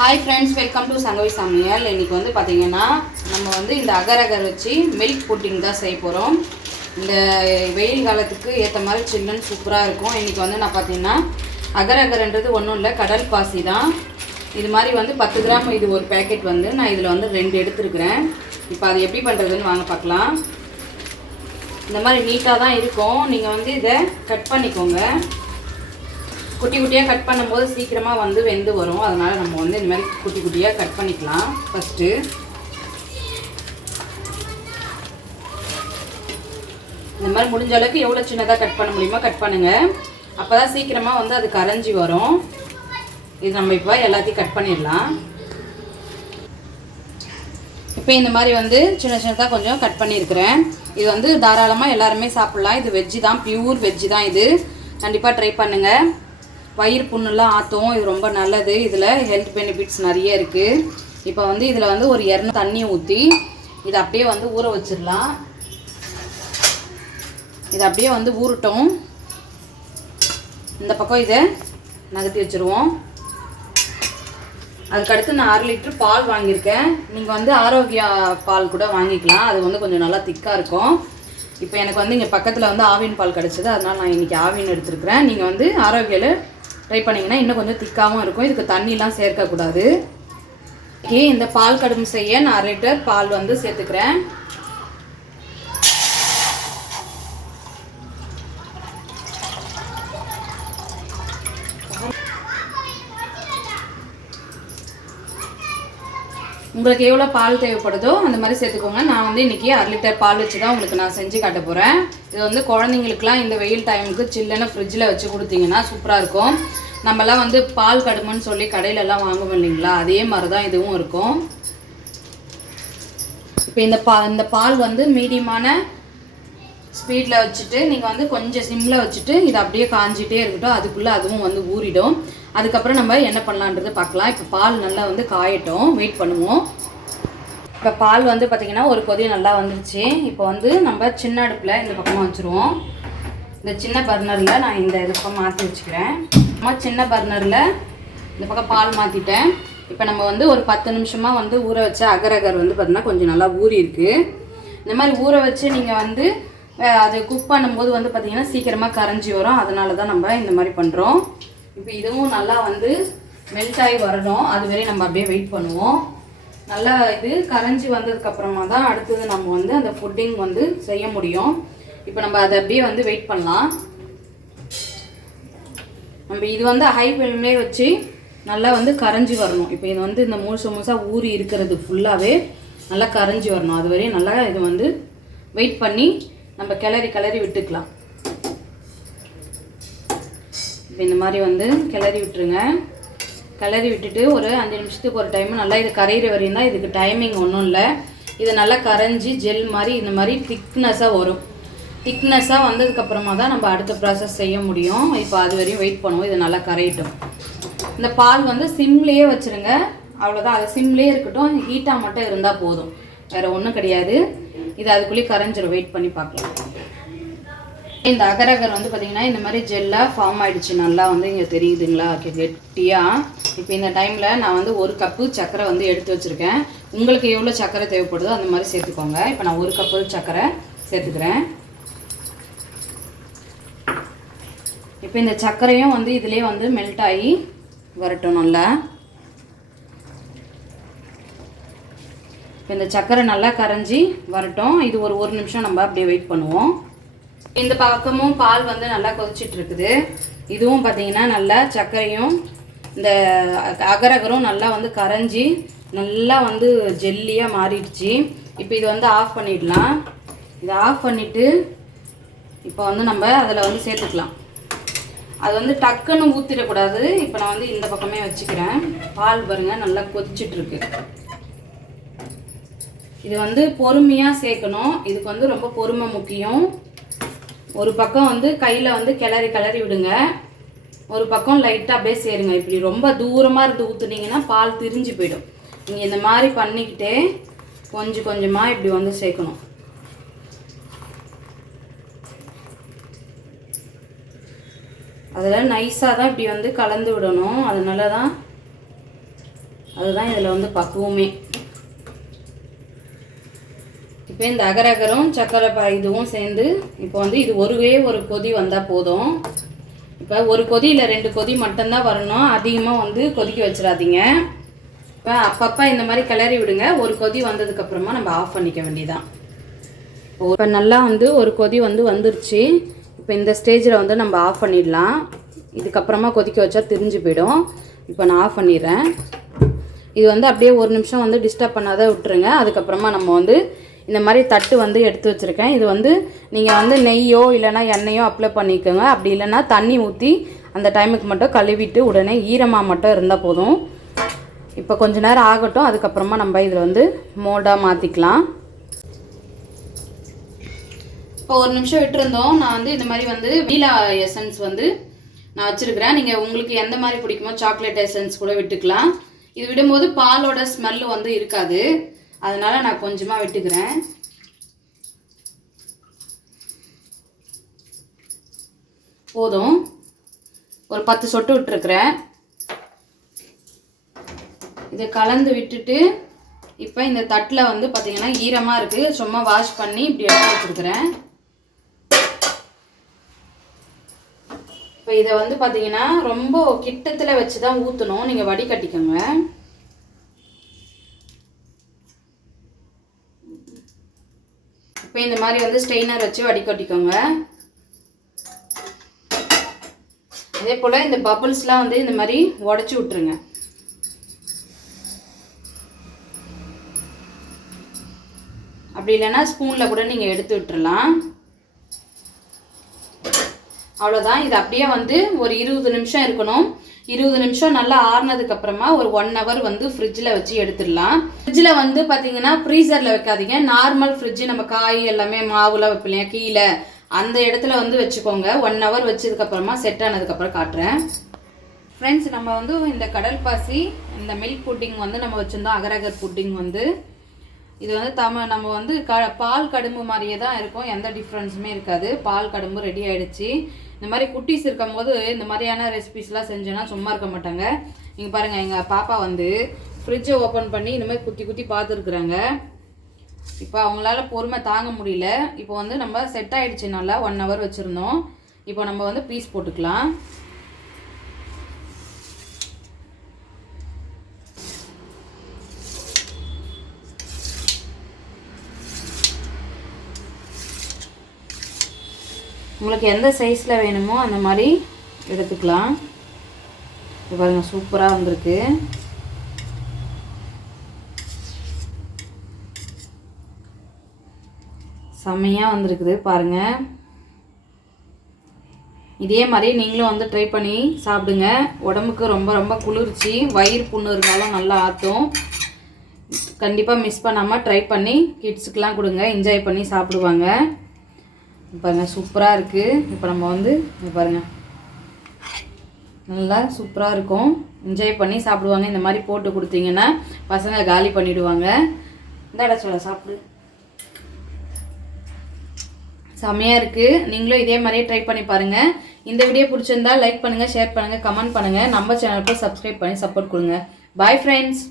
Hi friends welcome to Sangavi Samayal இன்னைக்கு வந்து பார்த்தீங்கன்னா நம்ம வந்து இந்த அகர் அகர் வச்சு மில்க் புட்டிங் தான் செய்ய போகிறோம் இந்த வெயில் காலத்துக்கு ஏற்ற மாதிரி சில்லுன்னு சூப்பராக இருக்கும். இன்னைக்கு வந்து நான் பார்த்தீங்கன்னா அகர் அகர்ன்றது ஒன்றும் இல்லை கடல் பாசி தான். இது மாதிரி வந்து பத்து கிராம் இது ஒரு பேக்கெட் வந்து நான் இதில் வந்து ரெண்டு எடுத்துருக்குறேன். இப்போ அது எப்படி பண்ணுறதுன்னு வாங்க பார்க்கலாம் இந்த மாதிரி நீட்டாக தான் இருக்கும். நீங்கள் வந்து இதை கட் பண்ணிக்கோங்க. குட்டி குட்டியாக கட் பண்ணும்போது சீக்கிரமாக வந்து வெந்து வரும். அதனால் நம்ம வந்து இந்த மாதிரி குட்டி குட்டியாக கட் பண்ணிக்கலாம். ஃபஸ்ட்டு இந்த மாதிரி முடிஞ்ச அளவுக்கு எவ்வளோ சின்னதாக கட் பண்ண முடியுமோ கட் பண்ணுங்கள் அப்போ தான் சீக்கிரமாக வந்து அது கரைஞ்சி வரும். இது நம்ம இப்போ எல்லாத்தையும் கட் பண்ணிடலாம். இப்போ இந்த மாதிரி வந்து சின்ன சின்னதாக கொஞ்சம் கட் பண்ணியிருக்கிறேன். இது வந்து தாராளமாக எல்லாருமே சாப்பிட்லாம். இது வெஜ்ஜு தான். பியூர் வெஜ்ஜு தான் இது. கண்டிப்பாக ட்ரை பண்ணுங்கள் வயிறு புண்ணுலாம் ஆற்றும் இது ரொம்ப நல்லது. இதில் ஹெல்த் பெனிஃபிட்ஸ் நிறைய இருக்குது இப்போ வந்து இதில் வந்து ஒரு இரநூறு தண்ணி ஊற்றி இதை அப்படியே வந்து ஊற வச்சிடலாம். இது அப்படியே வந்து ஊறட்டும். இந்த பக்கம் இதை நகர்த்தி வச்சுருவோம். அதுக்கடுத்து நான் அரை லிட்டர் பால் வாங்கியிருக்கேன். நீங்கள் வந்து ஆரோக்கியா பால் கூட வாங்கிக்கலாம். அது வந்து கொஞ்சம் நல்லா திக்காக இருக்கும். இப்போ எனக்கு வந்து இங்கே பக்கத்தில் வந்து ஆவின் பால் கிடச்சிது. அதனால் நான் இன்றைக்கி ஆவின் எடுத்துருக்குறேன். நீங்கள் வந்து ஆரோக்கியில் ட்ரை பண்ணிங்கன்னா இன்னும் கொஞ்சம் திக்காகவும் இருக்கும். இதுக்கு தண்ணிலாம் சேர்க்கக்கூடாது. ஓகே இந்த பால் கடும் செய்ய நான் அரை லிட்டர் பால் வந்து சேர்த்துக்கிறேன். உங்களுக்கு எவ்வளோ பால் தேவைப்படுதோ அந்த மாதிரி சேர்த்துக்கோங்க. நான் வந்து இன்றைக்கி அரை லிட்டர் பால் வச்சு தான் உங்களுக்கு நான் செஞ்சு காட்ட போகிறேன் இது வந்து குழந்தைங்களுக்குலாம் இந்த வெயில் டைமுக்கு சில்லுன்னு ஃப்ரிட்ஜில் வச்சு கொடுத்தீங்கன்னா சூப்பராக இருக்கும். நம்மலாம் வந்து பால் கடுமைன்னு சொல்லி கடையிலலாம் வாங்குவோம் இல்லைங்களா? அதே மாதிரி தான் இதுவும் இருக்கும். இப்போ இந்த பா இந்த பால் வந்து மீடியமான ஸ்பீடில் வச்சுட்டு நீங்கள் வந்து கொஞ்சம் சிம்மில் வச்சுட்டு இது அப்படியே காஞ்சிட்டே இருக்கட்டும். அதுக்குள்ளே அதுவும் வந்து ஊறிடும். அதுக்கப்புறம் நம்ம என்ன பண்ணலான்றது பார்க்கலாம். இப்போ பால் நல்லா வந்து காயட்டும். வெயிட் பண்ணுவோம். இப்போ பால் வந்து பார்த்திங்கன்னா ஒரு கொதி நல்லா வந்துருச்சு. இப்போ வந்து நம்ம சின்ன அடுப்பில் இந்த பக்கமாக வச்சுருவோம். இந்த சின்ன பர்னரில் நான் இந்த இது பக்கம் மாற்றி வச்சுக்கிறேன். அம்மா சின்ன பர்னரில் இந்த பக்கம் பால் மாற்றிட்டேன் இப்போ நம்ம வந்து ஒரு பத்து நிமிஷமாக வந்து ஊற வச்ச அகர் அகர் வந்து பார்த்திங்கன்னா கொஞ்சம் நல்லா ஊறிருக்கு இந்த மாதிரி ஊற வச்சு நீங்கள் வந்து அதை அது குக் பண்ணும்போது வந்து பார்த்திங்கன்னா சீக்கிரமாக கரைஞ்சி வரும். அதனால தான் நம்ம இந்த மாதிரி பண்ணுறோம் இப்போ இதுவும் நல்லா வந்து மெல்ட் ஆகி வரணும். அது வரையும் நம்ம அப்படியே வெயிட் பண்ணுவோம். நல்லா இது கரைஞ்சி வந்ததுக்கப்புறமா தான் அடுத்தது நம்ம வந்து அந்த ஃபுட்டிங் வந்து செய்ய முடியும். இப்போ நம்ம அதை அப்படியே வந்து வெயிட் பண்ணலாம். நம்ம இது வந்து ஹை ஃப்ளேம்லேயே வச்சு நல்லா வந்து கரைஞ்சி வரணும். இப்போ இது வந்து இந்த முழுசு முழுசாக ஊறி இருக்கிறது ஃபுல்லாகவே நல்லா கரைஞ்சி வரணும். அது வரையும் நல்லா இது வந்து வெயிட் பண்ணி நம்ம கிளறி கிளறி விட்டுக்கலாம். இப்போ இந்த மாதிரி வந்து கிளறி விட்டுருங்க. கிளறி விட்டுட்டு ஒரு அஞ்சு நிமிஷத்துக்கு ஒரு டைம் நல்லா இது கரையிற வரையும் தான் இதுக்கு டைமிங் ஒன்றும் இல்லை. இது நல்லா கரைஞ்சி ஜெல் மாதிரி இந்த மாதிரி திக்னஸாக வரும். திக்னஸாக வந்ததுக்கப்புறமா தான் நம்ம அடுத்த ப்ராசஸ் செய்ய முடியும். இப்போ அது வரையும் வெயிட் பண்ணுவோம். இது நல்லா கரையட்டும். இந்த பால் வந்து சிம்லேயே வச்சுருங்க. அவ்வளோதான் அது சிம்லேயே இருக்கட்டும். ஹீட்டாக மட்டும் இருந்தால் போதும். வேறு ஒன்றும் கிடையாது. இது அதுக்குள்ளேயே கரைஞ்சிரும். வெயிட் பண்ணி பார்க்கலாம். இந்த அகரகர் வந்து பார்த்தீங்கன்னா இந்த மாதிரி ஜெல்லாக ஃபார்ம் ஆகிடுச்சு நல்லா வந்து இங்கே தெரியுதுங்களா? கெட்டியாக இப்போ இந்த டைமில் நான் வந்து ஒரு கப்பு சர்க்கரை வந்து எடுத்து வச்சுருக்கேன். உங்களுக்கு எவ்வளோ சர்க்கரை தேவைப்படுதோ அந்த மாதிரி சேர்த்துக்கோங்க. இப்போ நான் ஒரு கப்பு சர்க்கரை சேர்த்துக்கிறேன். இப்போ இந்த சர்க்கரையும் வந்து இதிலே வந்து மெல்ட் ஆகி வரட்டும் நல்லா. இப்போ இந்த சர்க்கரை நல்லா கரைஞ்சி வரட்டும். இது ஒரு ஒரு நிமிஷம் நம்ம அப்படியே வெயிட் பண்ணுவோம். இந்த பக்கமும் பால் வந்து நல்லா கொதிச்சிட்டு இருக்குது இதுவும் பார்த்தீங்கன்னா நல்லா சர்க்கரையும் இந்த அகரகரும் நல்லா வந்து கரைஞ்சி நல்லா வந்து ஜெல்லியாக மாறிடுச்சு. இப்போ இது வந்து ஆஃப் பண்ணிடலாம். இதை ஆஃப் பண்ணிவிட்டு இப்போ வந்து நம்ம அதில் வந்து சேர்த்துக்கலாம். அது வந்து டக்குன்னு ஊற்றிடக்கூடாது இப்போ நான் வந்து இந்த பக்கமே வச்சுக்கிறேன். பால் பாருங்கள் நல்லா கொதிச்சிட்ருக்கு. இது வந்து பொறுமையாக சேர்க்கணும். இதுக்கு வந்து ரொம்ப பொறுமை முக்கியம். ஒரு பக்கம் வந்து கையில் வந்து கிளறி கிளறி விடுங்க. ஒரு பக்கம் லைட்டாக அப்படியே சேருங்க. இப்படி ரொம்ப தூரமாக இருந்து ஊற்றுனீங்கன்னா பால் திரிஞ்சு போயிடும். நீங்கள் இந்த மாதிரி பண்ணிக்கிட்டே கொஞ்சம் கொஞ்சமாக இப்படி வந்து சேர்க்கணும். அதில் நைஸாக தான் இப்படி வந்து கலந்து விடணும். அதனால தான் அதுதான் இதில் வந்து பக்குவமே. இப்போ இந்த அகரகரும் சக்கரை பா இதுவும் சேர்ந்து இப்போ வந்து இது ஒருவே ஒரு கொதி வந்தால் போதும். இப்போ ஒரு கொதி இல்லை ரெண்டு கொதி மட்டும்தான் வரணும். அதிகமாக வந்து கொதிக்க வச்சிடாதீங்க. இப்போ அப்பப்போ இந்த மாதிரி கிளறி விடுங்க. ஒரு கொதி வந்ததுக்கப்புறமா நம்ம ஆஃப் பண்ணிக்க வேண்டியதான் இப்போ நல்லா வந்து ஒரு கொதி வந்து வந்துருச்சு. இப்போ இந்த ஸ்டேஜில் வந்து நம்ம ஆஃப் பண்ணிடலாம். இதுக்கப்புறமா கொதிக்க வச்சா திரிஞ்சு போயிடும். இப்போ நான் ஆஃப் பண்ணிடுறேன். இது வந்து அப்படியே ஒரு நிமிஷம் வந்து டிஸ்டர்ப் பண்ணாத விட்டுருங்க. அதுக்கப்புறமா நம்ம வந்து இந்த மாதிரி தட்டு வந்து எடுத்து வச்சுருக்கேன். இது வந்து நீங்கள் வந்து நெய்யோ இல்லைன்னா எண்ணெயோ அப்ளை பண்ணிக்கோங்க. அப்படி இல்லைன்னா தண்ணி ஊற்றி அந்த டைமுக்கு மட்டும் கழுவிட்டு உடனே ஈரமாக மட்டும் இருந்தால் போதும். இப்போ கொஞ்ச நேரம் ஆகட்டும். அதுக்கப்புறமா நம்ம இதில் வந்து மோல்டாக மாற்றிக்கலாம் இப்போ ஒரு நிமிஷம் விட்டுருந்தோம். நான் வந்து இந்த மாதிரி வந்து வீலா எசன்ஸ் வந்து நான் வச்சுருக்கிறேன். நீங்கள் உங்களுக்கு எந்த மாதிரி பிடிக்குமோ சாக்லேட் எசன்ஸ் கூட விட்டுக்கலாம். இது விடும்போது பாலோட ஸ்மெல்லு வந்து இருக்காது. அதனால் நான் கொஞ்சமாக விட்டுக்கிறேன். போதும். ஒரு பத்து சொட்டு விட்டுருக்குறேன். இதை கலந்து விட்டுட்டு இப்போ இந்த தட்டில் வந்து பார்த்திங்கன்னா ஈரமாக இருக்குது சும்மா வாஷ் பண்ணி இப்படி எடுத்து வச்சுருக்குறேன். இப்போ இதை வந்து பார்த்தீங்கன்னா ரொம்ப கிட்டத்தில் வச்சு தான் ஊற்றணும் நீங்கள் வடிகட்டிக்கோங்க. இப்போ இந்த மாதிரி வந்து ஸ்ட்ரெயினர் வச்சு வடிகட்டிக்கோங்க அதே போல் இந்த பபுள்ஸ்லாம் வந்து இந்த மாதிரி உடச்சி விட்ருங்க அப்படி இல்லைன்னா ஸ்பூனில் கூட நீங்கள் எடுத்து விட்டுறலாம். அவ்வளோதான் இது அப்படியே வந்து ஒரு இருபது நிமிஷம் இருக்கணும். இருபது நிமிஷம் நல்லா ஆறுனதுக்கு அப்புறமா ஒரு ஒன் ஹவர் வந்து ஃப்ரிட்ஜில் வச்சு எடுத்துடலாம். ஃப்ரிட்ஜில் வந்து பார்த்தீங்கன்னா ஃப்ரீசரில் வைக்காதீங்க. நார்மல் ஃப்ரிட்ஜு நம்ம காய் எல்லாமே மாவுலாம் வைப்போம் இல்லையா கீழே. அந்த இடத்துல வந்து வச்சுக்கோங்க. ஒன் ஹவர் வச்சதுக்கப்புறமா செட் ஆனதுக்கப்புறம் காட்டுறேன். ஃப்ரெண்ட்ஸ் நம்ம வந்து இந்த கடல் பாசி இந்த மில்க் புட்டிங் வந்து நம்ம வச்சுருந்தோம். அகரகர் புட்டிங் வந்து. இது வந்து தமிழ் நம்ம வந்து க பால் கடும்பு மாதிரியே தான் இருக்கும். எந்த டிஃப்ரென்ஸுமே இருக்காது. பால் கடும்பு ரெடி ஆகிடுச்சு இந்த மாதிரி குட்டீஸ் இருக்கும்போது இந்த மாதிரியான ரெசிபிஸ்லாம் செஞ்சோன்னா சும்மா இருக்க மாட்டாங்க. நீங்கள் பாருங்கள் எங்கள் பாப்பா வந்து ஃப்ரிட்ஜை ஓப்பன் பண்ணி இந்த மாதிரி குத்தி குத்தி பார்த்துருக்குறாங்க இப்போ அவங்களால பொறுமை தாங்க முடியல. இப்போ வந்து நம்ம செட் ஆகிடுச்சு நல்லா ஒன் ஹவர் வச்சுருந்தோம். இப்போ நம்ம வந்து பீஸ் போட்டுக்கலாம். உங்களுக்கு எந்த சைஸில் வேணுமோ அந்த மாதிரி எடுத்துக்கலாம். பாருங்கள் சூப்பராக வந்திருக்கு. செம்மையாக வந்திருக்குது பாருங்கள் இதே மாதிரி நீங்களும் வந்து ட்ரை பண்ணி சாப்பிடுங்க. உடம்புக்கு ரொம்ப ரொம்ப குளிர்ச்சி வயிறு புண்ணு இருந்தாலும் நல்லா ஆற்றும் கண்டிப்பாக மிஸ் பண்ணாமல் ட்ரை பண்ணி கிட்ஸுக்கெலாம் கொடுங்க என்ஜாய் பண்ணி சாப்பிடுவாங்க. பாருங்க சூப்பராக இருக்குது இப்போ நம்ம வந்து பாருங்கள் நல்லா சூப்பராக இருக்கும். என்ஜாய் பண்ணி சாப்பிடுவாங்க. இந்த மாதிரி போட்டு கொடுத்தீங்கன்னா பசங்க காலி பண்ணிடுவாங்க. இந்தாடா சொல்ல சாப்பிடு. செம்மையாக இருக்குது நீங்களும் இதே மாதிரியே ட்ரை பண்ணி பாருங்கள் இந்த வீடியோ பிடிச்சிருந்தா லைக் பண்ணுங்கள் ஷேர் பண்ணுங்கள் கமெண்ட் பண்ணுங்கள் நம்ம சேனலுக்கு சப்ஸ்கிரைப் பண்ணி சப்போர்ட் கொடுங்க. Bye friends